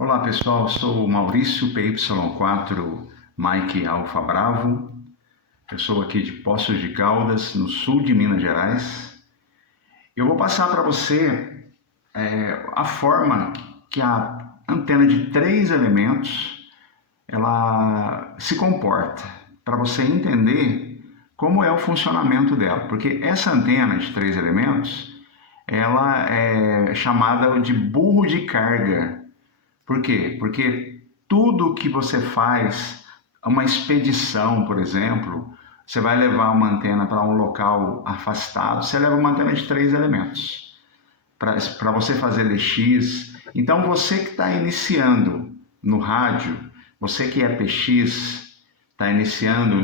Olá pessoal, sou o Maurício PY4 Mike Alfa Bravo. Eu sou aqui de Poços de Caldas, no sul de Minas Gerais. Eu vou passar para você a forma que a antena de 3 elementos ela se comporta, para você entender como é o funcionamento dela, porque essa antena de 3 elementos ela é chamada de burro de carga. Por quê? Porque tudo que você faz, uma expedição, por exemplo, você vai levar uma antena para um local afastado, você leva uma antena de 3 elementos para você fazer LX. Então, você que está iniciando no rádio, você que é PX, está iniciando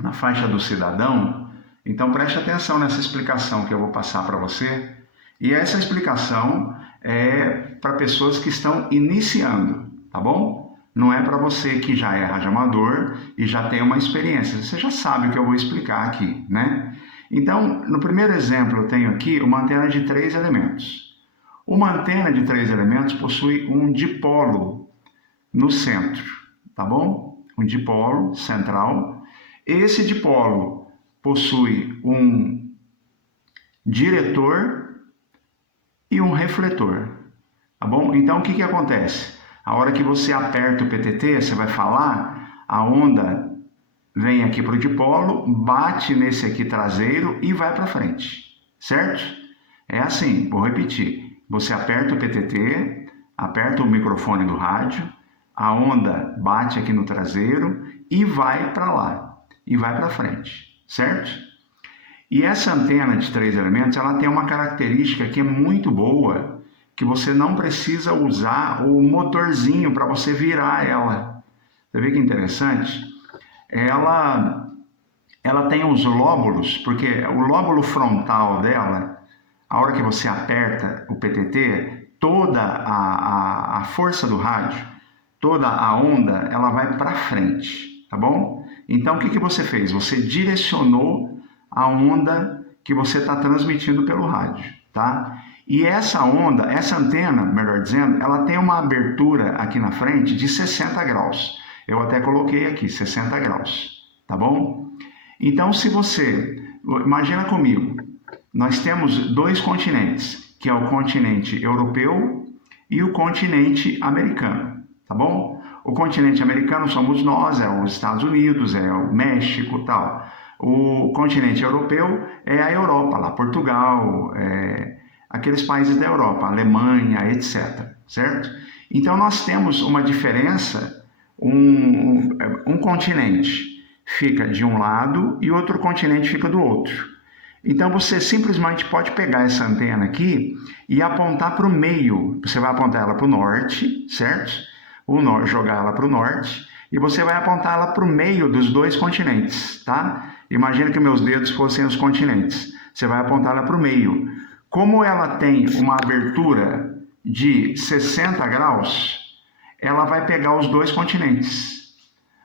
na faixa do cidadão, então preste atenção nessa explicação que eu vou passar para você. E essa explicação é para pessoas que estão iniciando, tá bom? Não é para você que já é radioamador e já tem uma experiência. Você já sabe o que eu vou explicar aqui, né? Então, no primeiro exemplo, eu tenho aqui uma antena de 3 elementos. Uma antena de 3 elementos possui um dipolo no centro, tá bom? Um dipolo central. Esse dipolo possui um diretor e um refletor, tá bom? Então, o que acontece? A hora que você aperta o PTT, você vai falar, a onda vem aqui para o dipolo, bate nesse aqui traseiro e vai para frente, certo? É assim, vou repetir. Você aperta o PTT, aperta o microfone do rádio, a onda bate aqui no traseiro e vai para lá, e vai para frente, certo? E essa antena de 3 elementos, ela tem uma característica que é muito boa, que você não precisa usar o motorzinho para você virar ela. Você vê que interessante? Ela tem os lóbulos, porque o lóbulo frontal dela, a hora que você aperta o PTT, toda a força do rádio, toda a onda, ela vai para frente, tá bom? Então, o que você fez? Você direcionou a onda que você está transmitindo pelo rádio, tá? E essa onda, essa antena, melhor dizendo, ela tem uma abertura aqui na frente de 60 graus. Eu até coloquei aqui, 60 graus, tá bom? Então, se você, imagina comigo, nós temos 2 continentes, que é o continente europeu e o continente americano, tá bom? O continente americano somos nós, é os Estados Unidos, é o México e tal. O continente europeu é a Europa, lá Portugal, aqueles países da Europa, Alemanha, etc. Certo? Então nós temos uma diferença, um continente fica de um lado e outro continente fica do outro. Então você simplesmente pode pegar essa antena aqui e apontar para o meio. Você vai apontar ela para o norte, certo? Jogar ela para o norte e você vai apontar ela para o meio dos 2 continentes, tá? Imagina que meus dedos fossem os continentes. Você vai apontar ela para o meio. Como ela tem uma abertura de 60 graus, ela vai pegar os 2 continentes.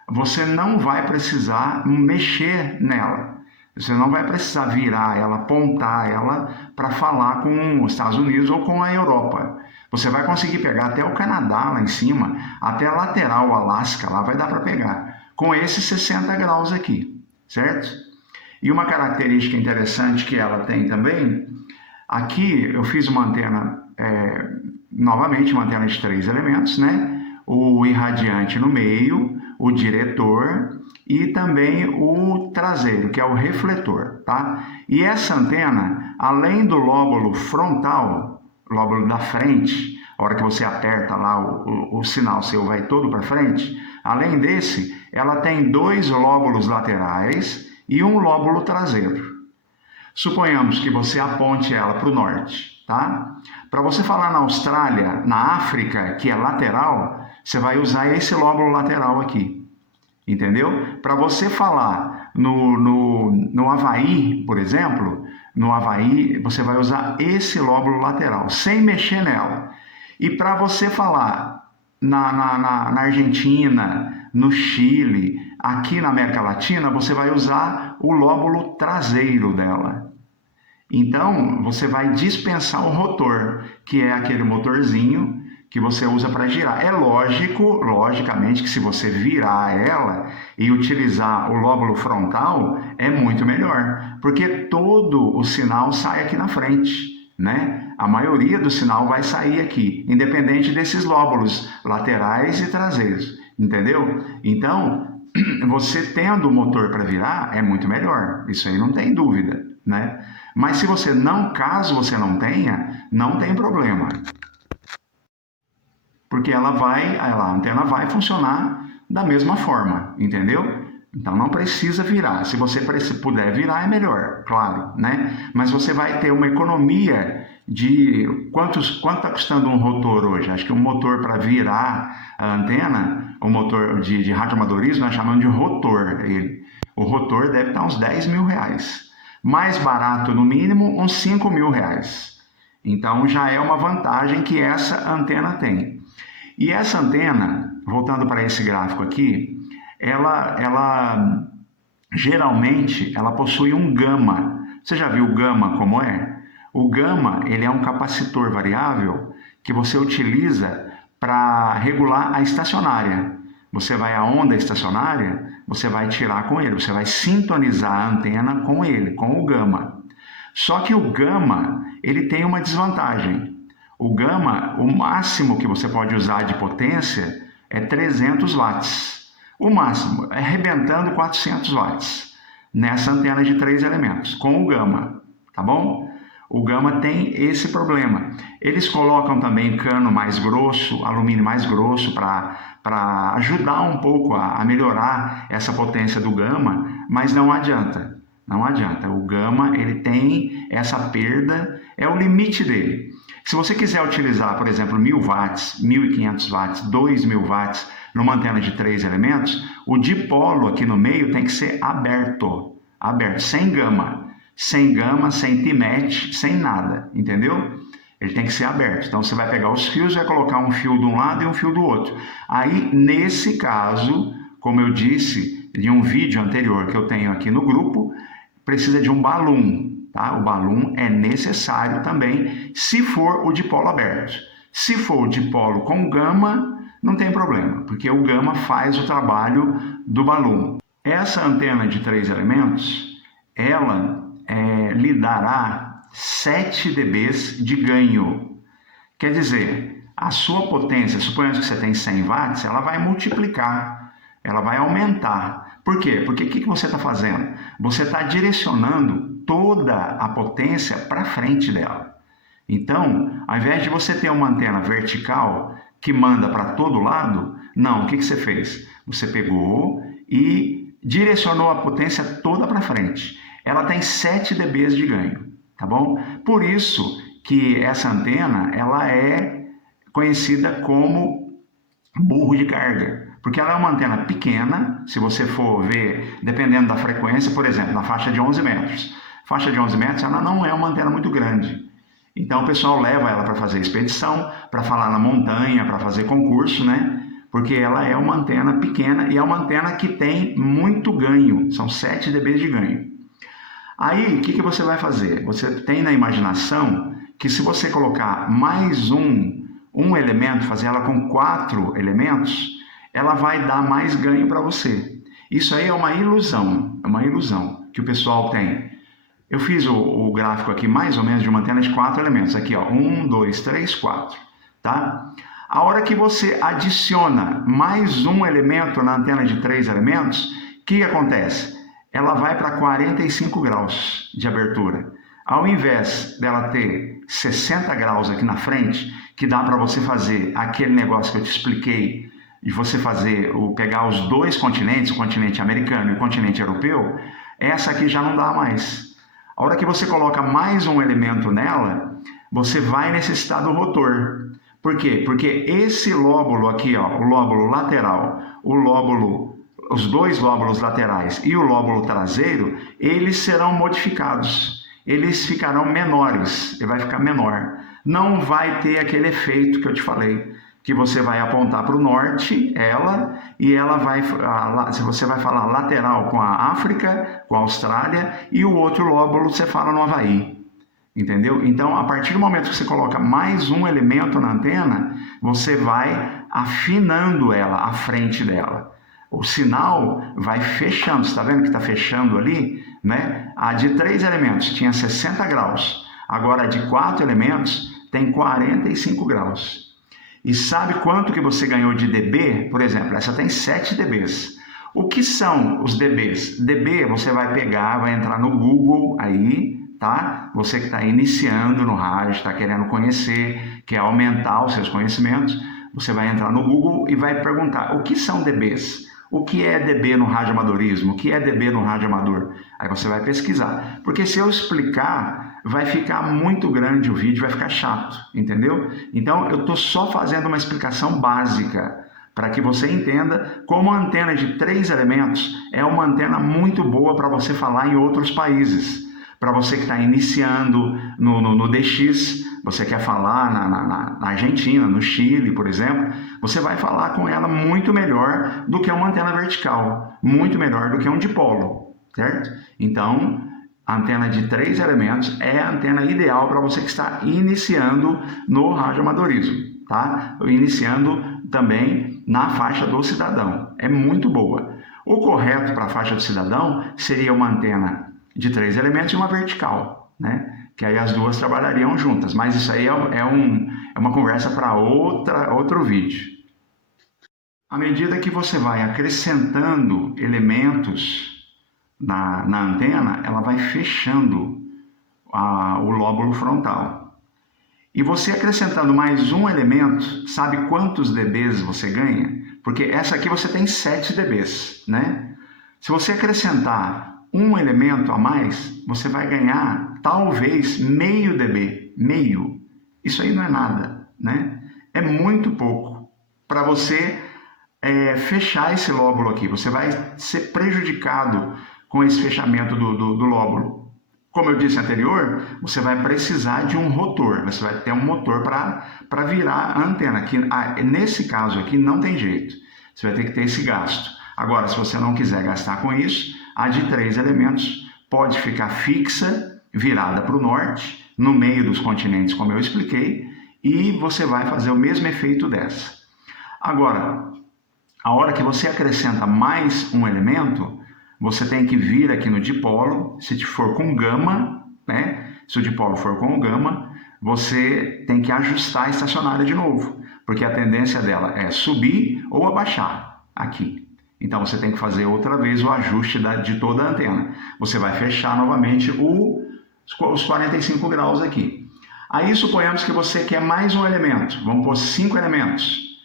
Você não vai precisar mexer nela. Você não vai precisar virar ela, apontar ela para falar com os Estados Unidos ou com a Europa. Você vai conseguir pegar até o Canadá lá em cima, até a lateral, o Alasca, lá vai dar para pegar, com esses 60 graus aqui, certo? E uma característica interessante que ela tem também, aqui eu fiz uma antena, novamente uma antena de 3 elementos, né? O irradiante no meio, o diretor e também o traseiro, que é o refletor, tá? E essa antena, além do lóbulo frontal, lóbulo da frente, a hora que você aperta lá o sinal seu vai todo para frente, além desse, ela tem 2 lóbulos laterais e um lóbulo traseiro. Suponhamos que você aponte ela para o norte, tá? Para você falar na Austrália, na África, que é lateral, você vai usar esse lóbulo lateral aqui, entendeu? Para você falar no Havaí, por exemplo, no Havaí, você vai usar esse lóbulo lateral, sem mexer nela. E para você falar na Argentina, no Chile, aqui na América Latina, você vai usar o lóbulo traseiro dela. Então, você vai dispensar o rotor, que é aquele motorzinho que você usa para girar. É lógico, logicamente, que se você virar ela e utilizar o lóbulo frontal, é muito melhor, porque todo o sinal sai aqui na frente, né? A maioria do sinal vai sair aqui, independente desses lóbulos laterais e traseiros, entendeu? Então, você tendo o motor para virar, é muito melhor, isso aí não tem dúvida, né? Mas se você não, caso você não tenha, não tem problema. Porque a antena vai funcionar da mesma forma, entendeu? Então não precisa virar. Se você puder virar, é melhor, claro, né? Mas você vai ter uma economia de quanto está custando um rotor hoje? Acho que um motor para virar a antena, um motor de radioamadorismo, nós chamamos de rotor. O rotor deve estar uns 10 mil reais. Mais barato, no mínimo, uns 5 mil reais. Então já é uma vantagem que essa antena tem. E essa antena, voltando para esse gráfico aqui, ela geralmente ela possui um gama. Você já viu o gama como é? O gama, ele é um capacitor variável que você utiliza para regular a estacionária. Você vai a onda estacionária, você vai tirar com ele, você vai sintonizar a antena com ele, com o gama. Só que o gama, ele tem uma desvantagem. O gama, o máximo que você pode usar de potência é 300 watts. O máximo, arrebentando 400 watts nessa antena de 3 elementos, com o gama, tá bom? O gama tem esse problema. Eles colocam também cano mais grosso, alumínio mais grosso, para ajudar um pouco a melhorar essa potência do gama, mas não adianta. Não adianta. O gama, ele tem essa perda, é o limite dele. Se você quiser utilizar, por exemplo, 1000 watts, 1500 watts, 2000 watts numa antena de 3 elementos, o dipolo aqui no meio tem que ser aberto, sem gama, sem timete, sem nada, entendeu? Ele tem que ser aberto. Então você vai pegar os fios, vai colocar um fio de um lado e um fio do outro. Aí, nesse caso, como eu disse de um vídeo anterior que eu tenho aqui no grupo, precisa de um balão. Tá? O balão é necessário também, se for o dipolo aberto. Se for o dipolo com gama, não tem problema, porque o gama faz o trabalho do balão. Essa antena de 3 elementos, ela lhe dará 7 dB de ganho. Quer dizer, a sua potência, suponhamos que você tem 100 watts, ela vai multiplicar, ela vai aumentar. Por quê? Porque o que você está fazendo? Você está direcionando toda a potência para frente dela. Então, ao invés de você ter uma antena vertical que manda para todo lado, não, o que você fez? Você pegou e direcionou a potência toda para frente. Ela tem 7 dB de ganho, tá bom? Por isso que essa antena, ela é conhecida como burro de carga, porque ela é uma antena pequena, se você for ver, dependendo da frequência, por exemplo, na faixa de 11 metros. Faixa de 11 metros, ela não é uma antena muito grande. Então o pessoal leva ela para fazer expedição, para falar na montanha, para fazer concurso, né? Porque ela é uma antena pequena e é uma antena que tem muito ganho, são 7 dB de ganho. Aí, o que você vai fazer? Você tem na imaginação que se você colocar mais um elemento, fazer ela com 4 elementos, ela vai dar mais ganho para você. Isso aí é uma ilusão que o pessoal tem. Eu fiz o gráfico aqui mais ou menos de uma antena de 4 elementos. Aqui, ó, 1, 2, 3, 4, tá? A hora que você adiciona mais um elemento na antena de 3 elementos, o que acontece? Ela vai para 45 graus de abertura. Ao invés dela ter 60 graus aqui na frente, que dá para você fazer aquele negócio que eu te expliquei, de você pegar os dois continentes, o continente americano e o continente europeu, essa aqui já não dá mais. A hora que você coloca mais um elemento nela, você vai necessitar do rotor. Por quê? Porque esse lóbulo aqui, ó, o lóbulo lateral, os dois lóbulos laterais e o lóbulo traseiro, eles serão modificados. Eles ficarão menores, ele vai ficar menor. Não vai ter aquele efeito que eu te falei, que você vai apontar para o norte, e ela vai, você vai falar lateral com a África, com a Austrália, e o outro lóbulo você fala no Havaí. Entendeu? Então, a partir do momento que você coloca mais um elemento na antena, você vai afinando ela, a frente dela. O sinal vai fechando, você está vendo que está fechando ali? Né? A de 3 elementos tinha 60 graus, agora a de 4 elementos tem 45 graus. E sabe quanto que você ganhou de dB? Por exemplo, essa tem 7 dBs. O que são os dBs? dB você vai pegar, vai entrar no Google aí, tá? Você que está iniciando no rádio, está querendo conhecer, quer aumentar os seus conhecimentos, você vai entrar no Google e vai perguntar o que são dBs? O que é dB no radioamadorismo? O que é dB no rádio amador? Aí você vai pesquisar. Porque se eu explicar, vai ficar muito grande o vídeo, vai ficar chato, entendeu? Então eu estou só fazendo uma explicação básica para que você entenda como a antena de 3 elementos é uma antena muito boa para você falar em outros países. Para você que está iniciando no DX, você quer falar na Argentina, no Chile, por exemplo, você vai falar com ela muito melhor do que uma antena vertical, muito melhor do que um dipolo, certo? Então, a antena de 3 elementos é a antena ideal para você que está iniciando no radioamadorismo, tá? Iniciando também na faixa do cidadão, é muito boa. O correto para a faixa do cidadão seria uma antena de 3 elementos e uma vertical, né? Que aí as duas trabalhariam juntas, mas isso aí é uma conversa para outro vídeo. À medida que você vai acrescentando elementos na antena, ela vai fechando o lóbulo frontal. E você acrescentando mais um elemento, sabe quantos dBs você ganha? Porque essa aqui você tem 7 dBs, né? Se você acrescentar um elemento a mais, você vai ganhar talvez meio dB, meio. Isso aí não é nada, né? É muito pouco para você fechar esse lóbulo aqui. Você vai ser prejudicado com esse fechamento do lóbulo. Como eu disse anterior, você vai precisar de um rotor, você vai ter um motor para virar a antena. Nesse caso aqui não tem jeito, você vai ter que ter esse gasto. Agora, se você não quiser gastar com isso, a de 3 elementos pode ficar fixa, virada para o norte, no meio dos continentes, como eu expliquei, e você vai fazer o mesmo efeito dessa. Agora, a hora que você acrescenta mais um elemento, você tem que vir aqui no dipolo, se for com gama, né? Se o dipolo for com gama, você tem que ajustar a estacionária de novo, porque a tendência dela é subir ou abaixar aqui. Então você tem que fazer outra vez o ajuste de toda a antena. Você vai fechar novamente os 45 graus aqui. Aí suponhamos que você quer mais um elemento. Vamos pôr 5 elementos.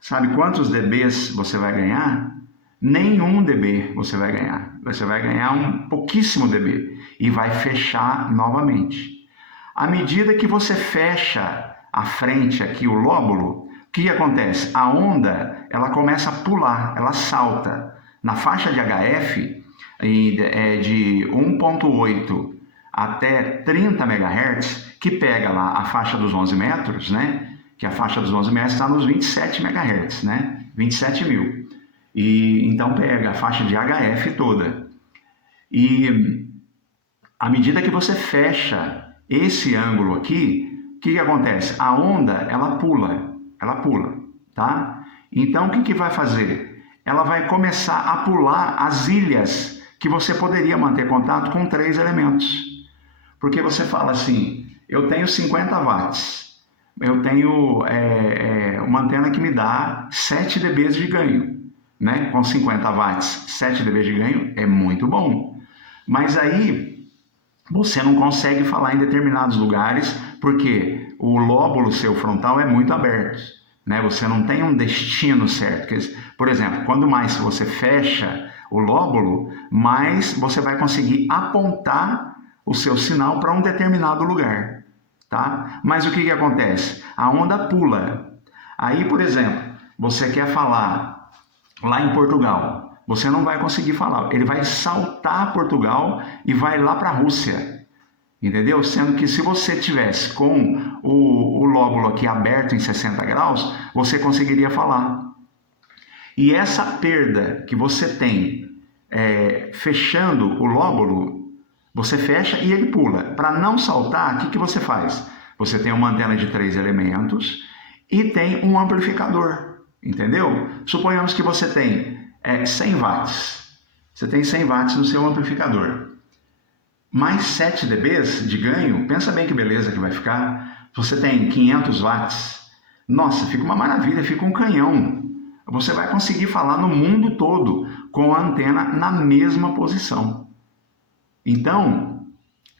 Sabe quantos dBs você vai ganhar? Nenhum dB você vai ganhar. Você vai ganhar um pouquíssimo dB e vai fechar novamente. À medida que você fecha a frente aqui, o lóbulo, o que acontece? A onda ela começa a pular, ela salta. Na faixa de HF, de 1.8 até 30 MHz, que pega lá a faixa dos 11 metros, né? Que a faixa dos 11 metros está nos 27 MHz, né? 27 mil. E então pega a faixa de HF toda. E à medida que você fecha esse ângulo aqui, o que acontece? A onda, ela pula, tá? Então, o que vai fazer? Ela vai começar a pular as ilhas que você poderia manter contato com 3 elementos. Porque você fala assim, eu tenho 50 watts, eu tenho uma antena que me dá 7 dBs de ganho, né? Com 50 watts, 7 dBs de ganho é muito bom. Mas aí você não consegue falar em determinados lugares porque o lóbulo seu frontal é muito aberto, né? Você não tem um destino certo. Por exemplo, quando mais você fecha o lóbulo, mais você vai conseguir apontar o seu sinal para um determinado lugar, tá? Mas o que acontece? A onda pula. Aí, por exemplo, você quer falar lá em Portugal, você não vai conseguir falar. Ele vai saltar Portugal e vai lá para a Rússia, entendeu? Sendo que se você tivesse com o lóbulo aqui aberto em 60 graus, você conseguiria falar. E essa perda que você tem fechando o lóbulo, Você fecha e ele pula. Para não saltar, o que você faz? Você tem uma antena de 3 elementos e tem um amplificador, entendeu? Suponhamos que você tem 100 watts. Você tem 100 watts no seu amplificador. Mais 7 dBs de ganho, pensa bem que beleza que vai ficar. Você tem 500 watts. Nossa, fica uma maravilha, fica um canhão. Você vai conseguir falar no mundo todo com a antena na mesma posição. Então,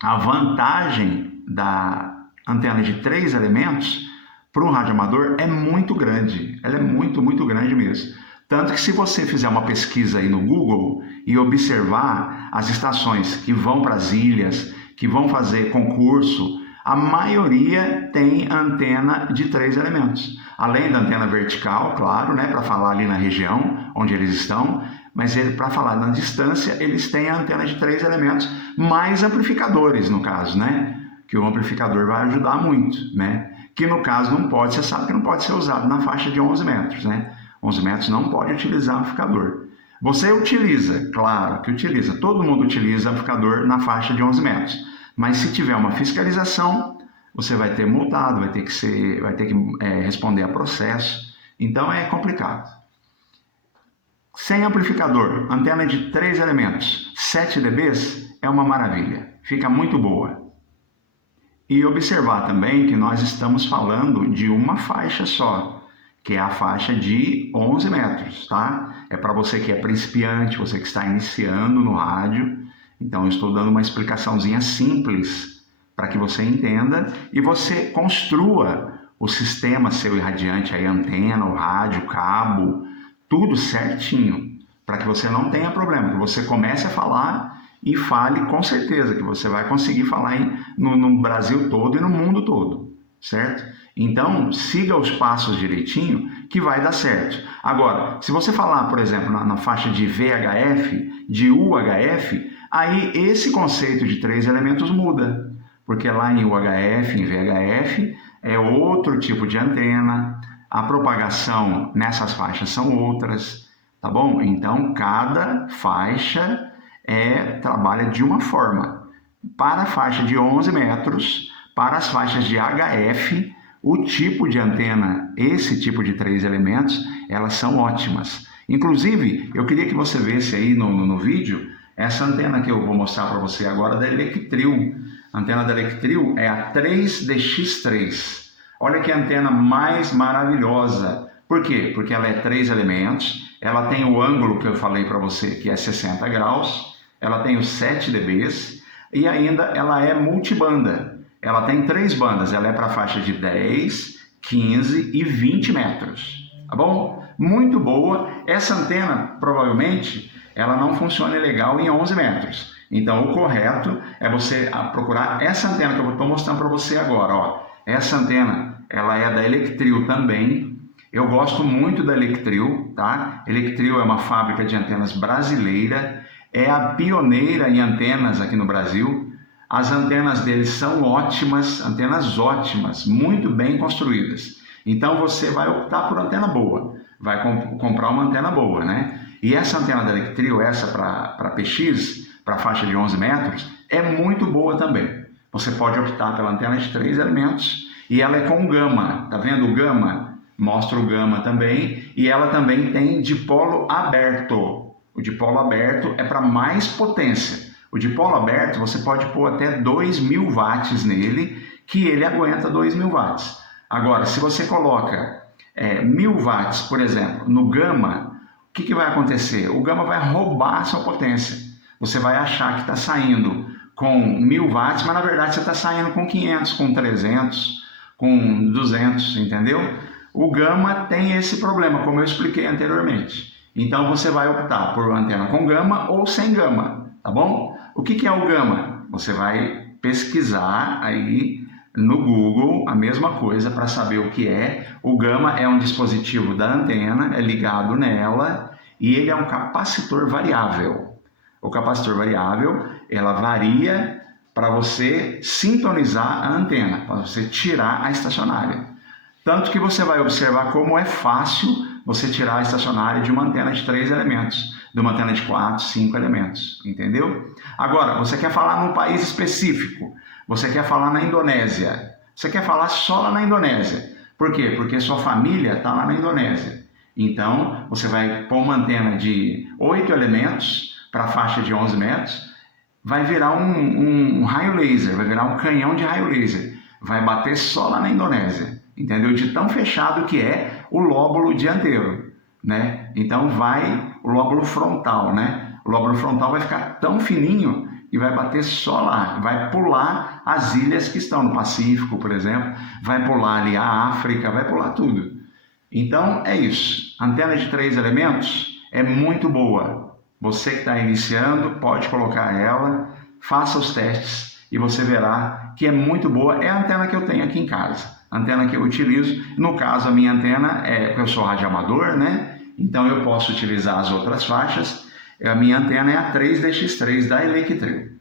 a vantagem da antena de 3 elementos para um radioamador é muito grande. Ela é muito, muito grande mesmo. Tanto que se você fizer uma pesquisa aí no Google e observar as estações que vão para as ilhas, que vão fazer concurso, a maioria tem antena de 3 elementos. Além da antena vertical, claro, né, para falar ali na região onde eles estão, mas para falar na distância, eles têm a antena de 3 elementos, mais amplificadores, no caso, né? Que o amplificador vai ajudar muito, né? Que no caso não pode, você sabe que não pode ser usado na faixa de 11 metros, né? 11 metros não pode utilizar amplificador. Você utiliza, claro que utiliza, todo mundo utiliza amplificador na faixa de 11 metros, mas se tiver uma fiscalização, você vai ter multado, vai ter que responder a processo, então é complicado. Sem amplificador, antena de 3 elementos, 7 dBs é uma maravilha, fica muito boa. E observar também que nós estamos falando de uma faixa só, que é a faixa de 11 metros, tá? É para você que é principiante, você que está iniciando no rádio, então eu estou dando uma explicaçãozinha simples para que você entenda e você construa o sistema seu irradiante, aí, antena, o rádio, o cabo, tudo certinho, para que você não tenha problema, que você comece a falar e fale com certeza, que você vai conseguir falar no Brasil todo e no mundo todo, certo? Então, siga os passos direitinho que vai dar certo. Agora, se você falar, por exemplo, na faixa de VHF, de UHF, aí esse conceito de 3 elementos muda, porque lá em UHF, em VHF, é outro tipo de antena, a propagação nessas faixas são outras, tá bom? Então, cada faixa trabalha de uma forma. Para a faixa de 11 metros, para as faixas de HF, o tipo de antena, esse tipo de 3 elementos, elas são ótimas. Inclusive, eu queria que você visse aí no vídeo, essa antena que eu vou mostrar para você agora da Electrio. A antena da Electrio é a 3DX3. Olha que antena mais maravilhosa. Por quê? Porque ela é 3 elementos, ela tem o ângulo que eu falei para você, que é 60 graus, ela tem os 7 dBs e ainda ela é multibanda. Ela tem 3 bandas, ela é para a faixa de 10, 15 e 20 metros. Tá bom? Muito boa. Essa antena, provavelmente, ela não funciona legal em 11 metros. Então, o correto é você procurar essa antena que eu estou mostrando para você agora, ó. Essa antena, ela é da Electrio também. Eu gosto muito da Electrio, tá? Electrio é uma fábrica de antenas brasileira, é a pioneira em antenas aqui no Brasil. As antenas deles são ótimas, antenas ótimas, muito bem construídas. Então você vai optar por antena boa, vai comprar uma antena boa, né? E essa antena da Electrio, essa para PX, para faixa de 11 metros, é muito boa também. Você pode optar pela antena de 3 elementos e ela é com gama, tá vendo o gama? Mostra o gama também e ela também tem dipolo aberto. O dipolo aberto é para mais potência. O dipolo aberto você pode pôr até 2.000 watts nele, que ele aguenta 2.000 watts. Agora, se você coloca 1.000 watts, por exemplo, no gama, o que vai acontecer? O gama vai roubar a sua potência. Você vai achar que está saindo com 1.000 watts, mas na verdade você está saindo com 500, com 300, com 200, entendeu? O gama tem esse problema, como eu expliquei anteriormente. Então você vai optar por antena com gama ou sem gama, tá bom? O que é o gama? Você vai pesquisar aí no Google a mesma coisa para saber o que é. O gama é um dispositivo da antena, é ligado nela e ele é um capacitor variável. O capacitor variável, ela varia para você sintonizar a antena, para você tirar a estacionária. Tanto que você vai observar como é fácil você tirar a estacionária de uma antena de 3 elementos. de uma antena de 4, 5 elementos, entendeu? Agora, você quer falar num país específico, você quer falar na Indonésia, você quer falar só lá na Indonésia. Por quê? Porque sua família está lá na Indonésia. Então, você vai pôr uma antena de 8 elementos para a faixa de 11 metros, vai virar um raio laser, vai virar um canhão de raio laser, vai bater só lá na Indonésia, entendeu? De tão fechado que é o lóbulo dianteiro, né? Então vai o lóbulo frontal, né? O lóbulo frontal vai ficar tão fininho e vai bater só lá, vai pular as ilhas que estão no Pacífico, por exemplo, vai pular ali a África, vai pular tudo. Então é isso, a antena de 3 elementos é muito boa. Você que está iniciando pode colocar ela, faça os testes e você verá que é muito boa. É a antena que eu tenho aqui em casa, a antena que eu utilizo. No caso, a minha antena é, eu sou radioamador, né? Então eu posso utilizar as outras faixas. A minha antena é a 3DX3 da Electril.